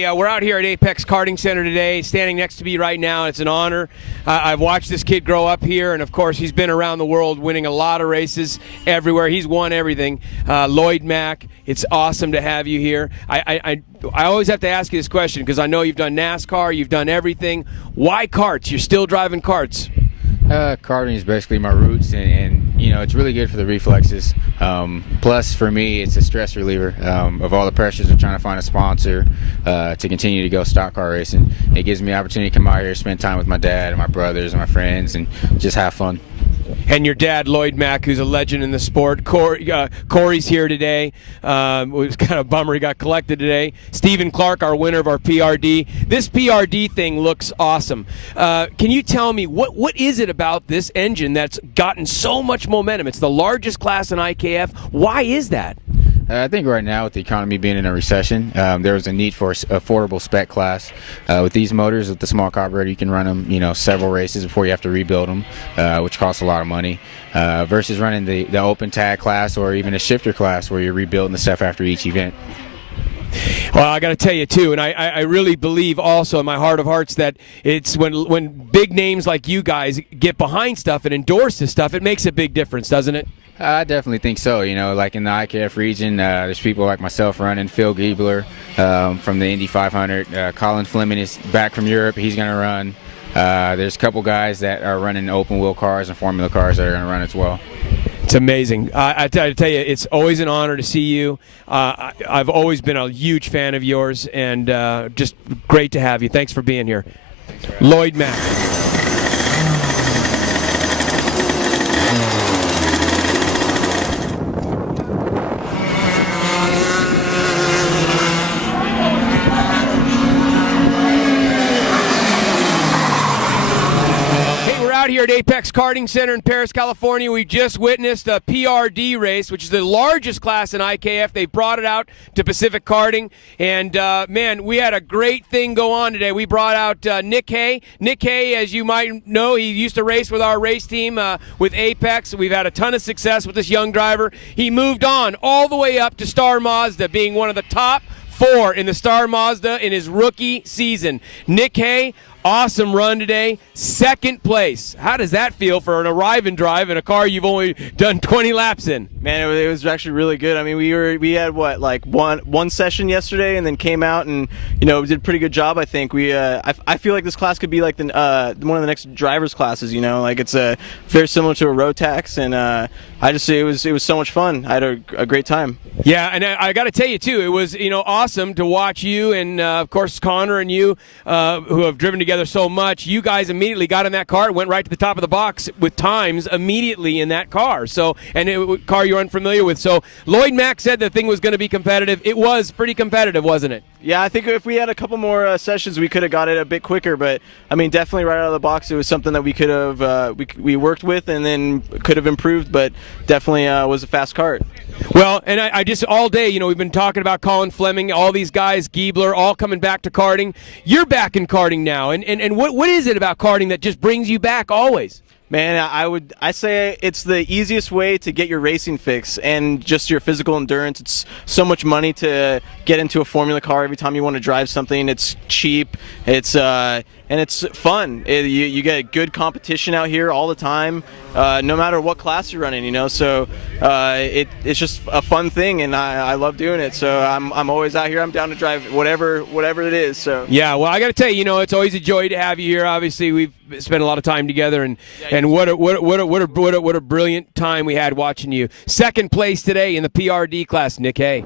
Hey, we're out here at Apex Karting Center today, standing next to me right now. It's an honor. I've watched this kid grow up here, and of course, he's been around the world winning a lot of races everywhere. He's won everything. Lloyd Mack, it's awesome to have you here. I always have to ask you this question because I know you've done NASCAR, you've done everything. Why karts? You're still driving karts. Karting is basically my roots, and you know, it's really good for the reflexes. Plus, for me, it's a stress reliever of all the pressures of trying to find a sponsor to continue to go stock car racing. It gives me the opportunity to come out here, spend time with my dad and my brothers and my friends, and just have fun. And your dad, Lloyd Mack, who's a legend in the sport. Corey's here today. It was kind of a bummer he got collected today. Stephen Clark, our winner of our PRD. This PRD thing looks awesome. Can you tell me, what is it about this engine that's gotten so much momentum? It's the largest class in IKF. Why is that? I think right now, with the economy being in a recession, there was a need for affordable spec class. With these motors, with the small carburetor, you can run them, you know, several races before you have to rebuild them, which costs a lot of money. Versus running the open tag class or even a shifter class where you're rebuilding the stuff after each event. Well, I got to tell you, too, and I really believe also in my heart of hearts that it's when big names like you guys get behind stuff and endorse this stuff, it makes a big difference, doesn't it? I definitely think so. You know, like in the IKF region, there's people like myself running, Phil Giebler from the Indy 500. Colin Fleming is back from Europe. He's going to run. There's a couple guys that are running open-wheel cars and formula cars that are going to run as well. It's amazing. I tell you, it's always an honor to see you. I've always been a huge fan of yours, and just great to have you. Thanks for being here. Lloyd Mack. Here at Apex Karting Center in Paris, California. We just witnessed a PRD race, which is the largest class in IKF. They brought it out to Pacific Karting, and man, we had a great thing go on today. We brought out Nick Haye. Nick Haye, as you might know, he used to race with our race team with Apex. We've had a ton of success with this young driver. He moved on all the way up to Star Mazda, being one of the top 4 in the Star Mazda in his rookie season. Nick Haye, awesome run today, 2nd place. How does that feel for an arrive and drive in a car you've only done 20 laps in? Man, it was actually really good. I mean, we had what, like one session yesterday, and then came out and, you know, did a pretty good job. I think I feel like this class could be like one of the next drivers classes. You know, like it's very similar to a road tax, and it was so much fun. I had a great time. Yeah, and I got to tell you too, it was, you know, awesome to watch you and of course Connor and you who have driven together so much. You guys immediately got in that car and went right to the top of the box with times immediately in that car. So, and it car you're unfamiliar with. So Lloyd Mack said the thing was going to be competitive. It was pretty competitive, wasn't it? Yeah, I think if we had a couple more sessions, we could have got it a bit quicker. But I mean, definitely right out of the box, it was something that we could have we worked with and then could have improved. But definitely was a fast kart. Well, and I just all day, you know, we've been talking about Colin Fleming, all these guys, Giebler, all coming back to karting. You're back in karting now, and what is it about karting that just brings you back always? Man, I say it's the easiest way to get your racing fix and just your physical endurance. It's so much money to get into a formula car every time you want to drive something. It's cheap. And it's fun. You get good competition out here all the time, no matter what class you're running, you know. So it's just a fun thing, and I love doing it. So I'm always out here. I'm down to drive whatever it is. So yeah, well, I got to tell you, you know, it's always a joy to have you here. Obviously, we've spent a lot of time together, and what a brilliant time we had watching you. 2nd place today in the PRD class, Nick Haye.